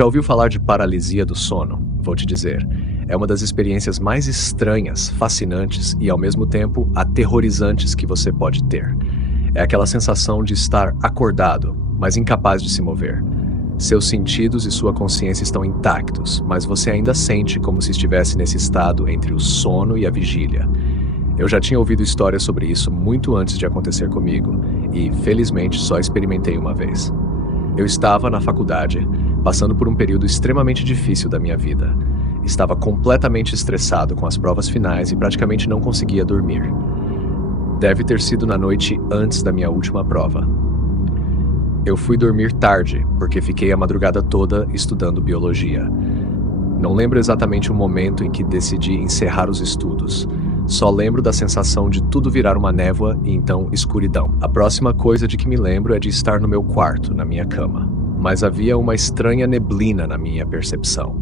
Já ouviu falar de paralisia do sono? Vou te dizer, é uma das experiências mais estranhas, fascinantes e, ao mesmo tempo, aterrorizantes que você pode ter. É aquela sensação de estar acordado, mas incapaz de se mover. Seus sentidos e sua consciência estão intactos, mas você ainda sente como se estivesse nesse estado entre o sono e a vigília. Eu já tinha ouvido histórias sobre isso muito antes de acontecer comigo, e, felizmente, só experimentei uma vez. Eu estava na faculdade, passando por um período extremamente difícil da minha vida. Estava completamente estressado com as provas finais e praticamente não conseguia dormir. Deve ter sido na noite antes da minha última prova. Eu fui dormir tarde, porque fiquei a madrugada toda estudando biologia. Não lembro exatamente o momento em que decidi encerrar os estudos. Só lembro da sensação de tudo virar uma névoa e então escuridão. A próxima coisa de que me lembro é de estar no meu quarto, na minha cama. Mas havia uma estranha neblina na minha percepção.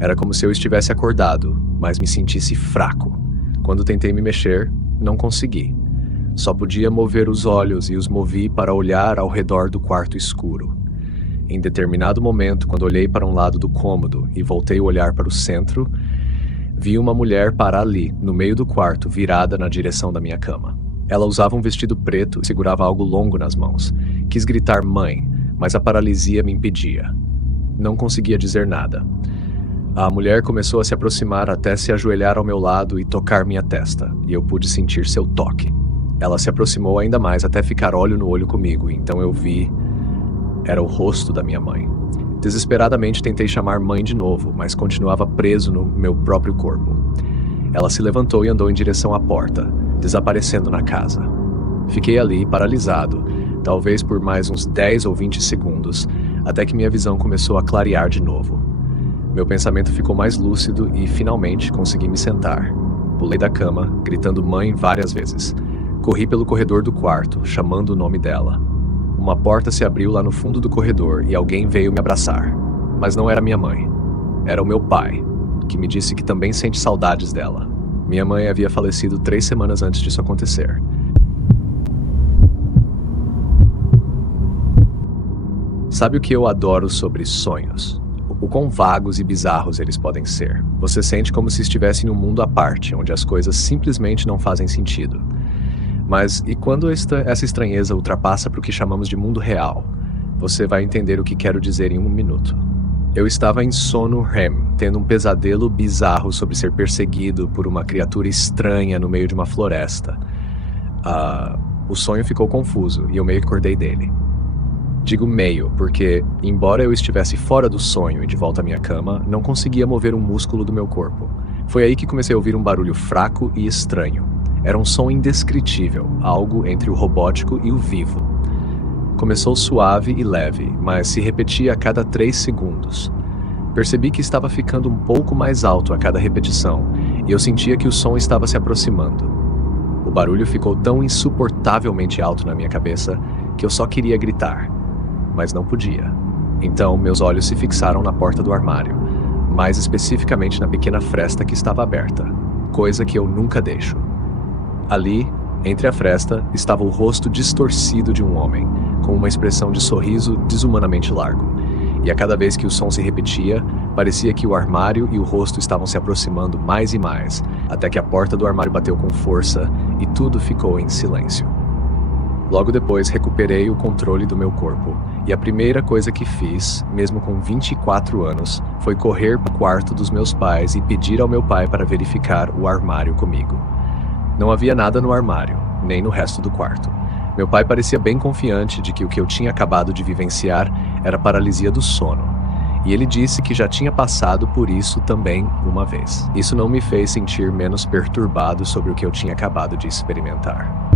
Era como se eu estivesse acordado, mas me sentisse fraco. Quando tentei me mexer, não consegui. Só podia mover os olhos e os movi para olhar ao redor do quarto escuro. Em determinado momento, quando olhei para um lado do cômodo e voltei o olhar para o centro, vi uma mulher parar ali, no meio do quarto, virada na direção da minha cama. Ela usava um vestido preto e segurava algo longo nas mãos. Quis gritar "mãe", mas a paralisia me impedia. Não conseguia dizer nada. A mulher começou a se aproximar até se ajoelhar ao meu lado e tocar minha testa, e eu pude sentir seu toque. Ela se aproximou ainda mais até ficar olho no olho comigo, então eu vi... Era o rosto da minha mãe. Desesperadamente tentei chamar mãe de novo, mas continuava preso no meu próprio corpo. Ela se levantou e andou em direção à porta, desaparecendo na casa. Fiquei ali, paralisado, talvez por mais uns 10 ou 20 segundos, até que minha visão começou a clarear de novo. Meu pensamento ficou mais lúcido e, finalmente, consegui me sentar. Pulei da cama, gritando "mãe" várias vezes. Corri pelo corredor do quarto, chamando o nome dela. Uma porta se abriu lá no fundo do corredor e alguém veio me abraçar. Mas não era minha mãe. Era o meu pai, que me disse que também sente saudades dela. Minha mãe havia falecido 3 semanas antes disso acontecer. Sabe o que eu adoro sobre sonhos? O quão vagos e bizarros eles podem ser. Você sente como se estivesse em um mundo à parte, onde as coisas simplesmente não fazem sentido. Mas e quando essa estranheza ultrapassa para o que chamamos de mundo real? Você vai entender o que quero dizer em um minuto. Eu estava em sono REM, tendo um pesadelo bizarro sobre ser perseguido por uma criatura estranha no meio de uma floresta. O sonho ficou confuso e eu meio que acordei dele. Digo meio, porque, embora eu estivesse fora do sonho e de volta à minha cama, não conseguia mover um músculo do meu corpo. Foi aí que comecei a ouvir um barulho fraco e estranho. Era um som indescritível, algo entre o robótico e o vivo. Começou suave e leve, mas se repetia a cada 3 segundos. Percebi que estava ficando um pouco mais alto a cada repetição, e eu sentia que o som estava se aproximando. O barulho ficou tão insuportavelmente alto na minha cabeça que eu só queria gritar, mas não podia. Então, meus olhos se fixaram na porta do armário, mais especificamente na pequena fresta que estava aberta, coisa que eu nunca deixo. Ali, entre a fresta, estava o rosto distorcido de um homem, com uma expressão de sorriso desumanamente largo. E a cada vez que o som se repetia, parecia que o armário e o rosto estavam se aproximando mais e mais, até que a porta do armário bateu com força e tudo ficou em silêncio. Logo depois, recuperei o controle do meu corpo, e a primeira coisa que fiz, mesmo com 24 anos, foi correr para o quarto dos meus pais e pedir ao meu pai para verificar o armário comigo. Não havia nada no armário, nem no resto do quarto. Meu pai parecia bem confiante de que o que eu tinha acabado de vivenciar era paralisia do sono, e ele disse que já tinha passado por isso também uma vez. Isso não me fez sentir menos perturbado sobre o que eu tinha acabado de experimentar.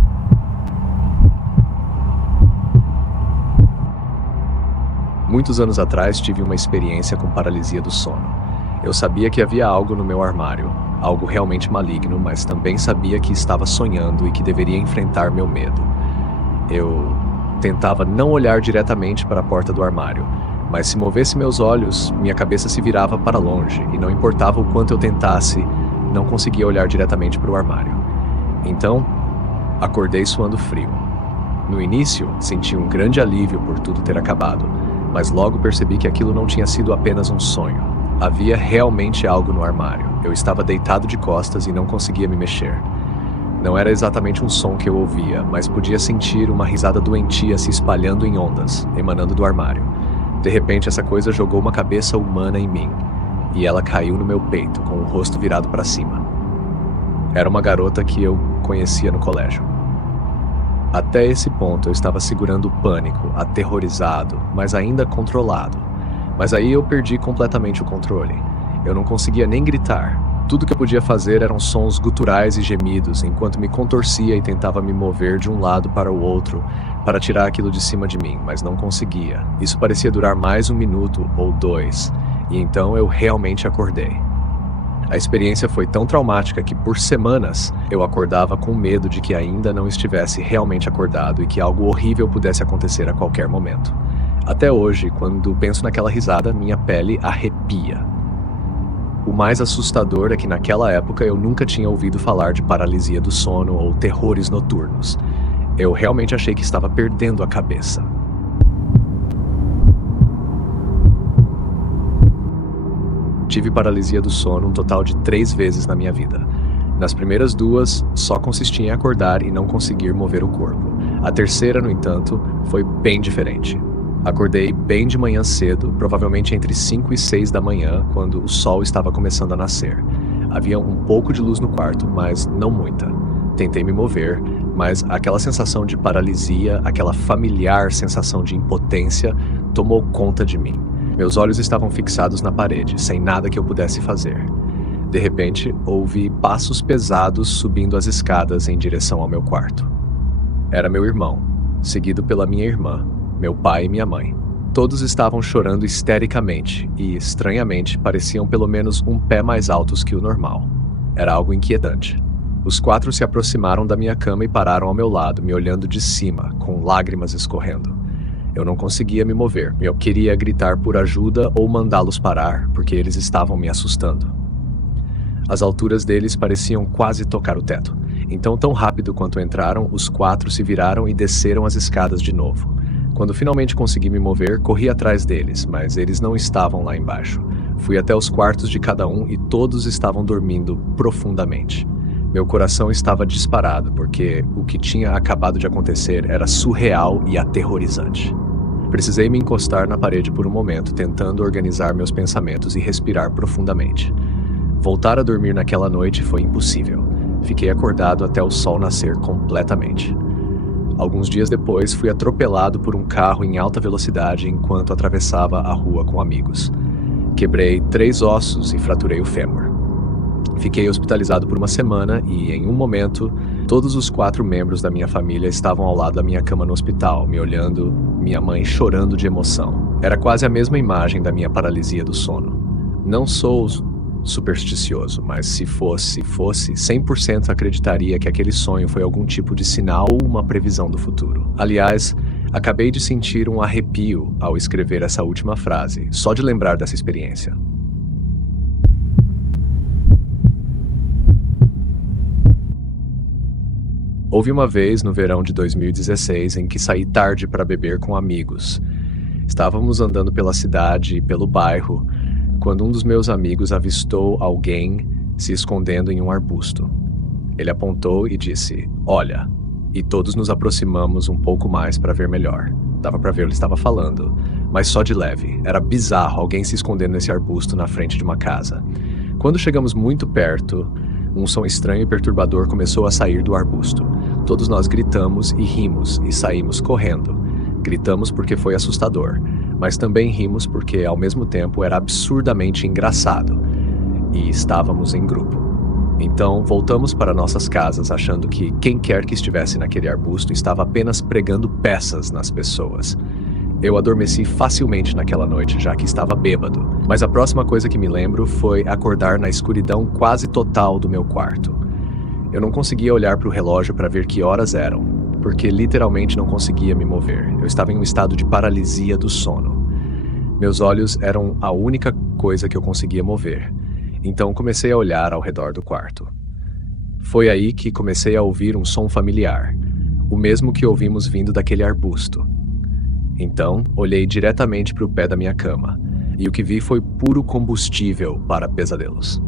Muitos anos atrás tive uma experiência com paralisia do sono. Eu sabia que havia algo no meu armário, algo realmente maligno, mas também sabia que estava sonhando e que deveria enfrentar meu medo. Eu tentava não olhar diretamente para a porta do armário, mas se movesse meus olhos, minha cabeça se virava para longe e não importava o quanto eu tentasse, não conseguia olhar diretamente para o armário. Então, acordei suando frio. No início, senti um grande alívio por tudo ter acabado, mas logo percebi que aquilo não tinha sido apenas um sonho. Havia realmente algo no armário. Eu estava deitado de costas e não conseguia me mexer. Não era exatamente um som que eu ouvia, mas podia sentir uma risada doentia se espalhando em ondas, emanando do armário. De repente, essa coisa jogou uma cabeça humana em mim, e ela caiu no meu peito, com o rosto virado para cima. Era uma garota que eu conhecia no colégio. Até esse ponto, eu estava segurando o pânico, aterrorizado, mas ainda controlado. Mas aí eu perdi completamente o controle. Eu não conseguia nem gritar. Tudo que eu podia fazer eram sons guturais e gemidos, enquanto me contorcia e tentava me mover de um lado para o outro para tirar aquilo de cima de mim, mas não conseguia. Isso parecia durar mais 1 minuto ou 2, e então eu realmente acordei. A experiência foi tão traumática que por semanas eu acordava com medo de que ainda não estivesse realmente acordado e que algo horrível pudesse acontecer a qualquer momento. Até hoje, quando penso naquela risada, minha pele arrepia. O mais assustador é que naquela época eu nunca tinha ouvido falar de paralisia do sono ou terrores noturnos. Eu realmente achei que estava perdendo a cabeça. Tive paralisia do sono um total de 3 vezes na minha vida. Nas primeiras 2, só consistia em acordar e não conseguir mover o corpo. A terceira, no entanto, foi bem diferente. Acordei bem de manhã cedo, provavelmente entre 5 e 6 da manhã, quando o sol estava começando a nascer. Havia um pouco de luz no quarto, mas não muita. Tentei me mover, mas aquela sensação de paralisia, aquela familiar sensação de impotência, tomou conta de mim. Meus olhos estavam fixados na parede, sem nada que eu pudesse fazer. De repente, ouvi passos pesados subindo as escadas em direção ao meu quarto. Era meu irmão, seguido pela minha irmã, meu pai e minha mãe. Todos estavam chorando histericamente e, estranhamente, pareciam pelo menos um pé mais altos que o normal. Era algo inquietante. Os 4 se aproximaram da minha cama e pararam ao meu lado, me olhando de cima, com lágrimas escorrendo. Eu não conseguia me mover. Eu queria gritar por ajuda ou mandá-los parar, porque eles estavam me assustando. As alturas deles pareciam quase tocar o teto. Então, tão rápido quanto entraram, os 4 se viraram e desceram as escadas de novo. Quando finalmente consegui me mover, corri atrás deles, mas eles não estavam lá embaixo. Fui até os quartos de cada um e todos estavam dormindo profundamente. Meu coração estava disparado, porque o que tinha acabado de acontecer era surreal e aterrorizante. Precisei me encostar na parede por um momento, tentando organizar meus pensamentos e respirar profundamente. Voltar a dormir naquela noite foi impossível. Fiquei acordado até o sol nascer completamente. Alguns dias depois, fui atropelado por um carro em alta velocidade enquanto atravessava a rua com amigos. Quebrei 3 ossos e fraturei o fêmur. Fiquei hospitalizado por 1 semana e, em um momento, todos os 4 membros da minha família estavam ao lado da minha cama no hospital, me olhando, minha mãe chorando de emoção. Era quase a mesma imagem da minha paralisia do sono. Não sou supersticioso, mas se fosse, 100% acreditaria que aquele sonho foi algum tipo de sinal ou uma previsão do futuro. Aliás, acabei de sentir um arrepio ao escrever essa última frase, só de lembrar dessa experiência. Houve uma vez, no verão de 2016, em que saí tarde para beber com amigos. Estávamos andando pela cidade e pelo bairro, quando um dos meus amigos avistou alguém se escondendo em um arbusto. Ele apontou e disse, "Olha", e todos nos aproximamos um pouco mais para ver melhor. Dava para ver o que ele estava falando, mas só de leve. Era bizarro alguém se escondendo nesse arbusto na frente de uma casa. Quando chegamos muito perto, um som estranho e perturbador começou a sair do arbusto. Todos nós gritamos e rimos e saímos correndo. Gritamos porque foi assustador, mas também rimos porque, ao mesmo tempo, era absurdamente engraçado. E estávamos em grupo. Então, voltamos para nossas casas achando que quem quer que estivesse naquele arbusto estava apenas pregando peças nas pessoas. Eu adormeci facilmente naquela noite, já que estava bêbado. Mas a próxima coisa que me lembro foi acordar na escuridão quase total do meu quarto. Eu não conseguia olhar para o relógio para ver que horas eram, porque literalmente não conseguia me mover. Eu estava em um estado de paralisia do sono. Meus olhos eram a única coisa que eu conseguia mover. Então comecei a olhar ao redor do quarto. Foi aí que comecei a ouvir um som familiar, o mesmo que ouvimos vindo daquele arbusto. Então, olhei diretamente para o pé da minha cama, e o que vi foi puro combustível para pesadelos.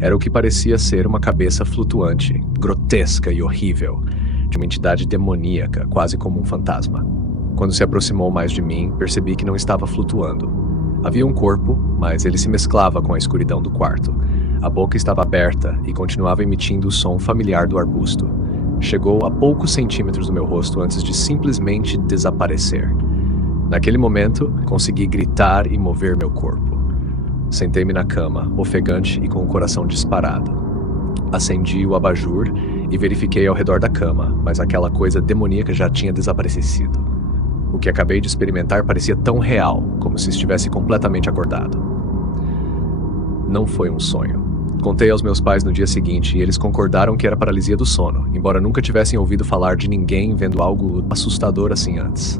Era o que parecia ser uma cabeça flutuante, grotesca e horrível, de uma entidade demoníaca, quase como um fantasma. Quando se aproximou mais de mim, percebi que não estava flutuando. Havia um corpo, mas ele se mesclava com a escuridão do quarto. A boca estava aberta e continuava emitindo o som familiar do arbusto. Chegou a poucos centímetros do meu rosto antes de simplesmente desaparecer. Naquele momento, consegui gritar e mover meu corpo. Sentei-me na cama, ofegante e com o coração disparado. Acendi o abajur e verifiquei ao redor da cama, mas aquela coisa demoníaca já tinha desaparecido. O que acabei de experimentar parecia tão real, como se estivesse completamente acordado. Não foi um sonho. Contei aos meus pais no dia seguinte e eles concordaram que era paralisia do sono, embora nunca tivessem ouvido falar de ninguém vendo algo assustador assim antes.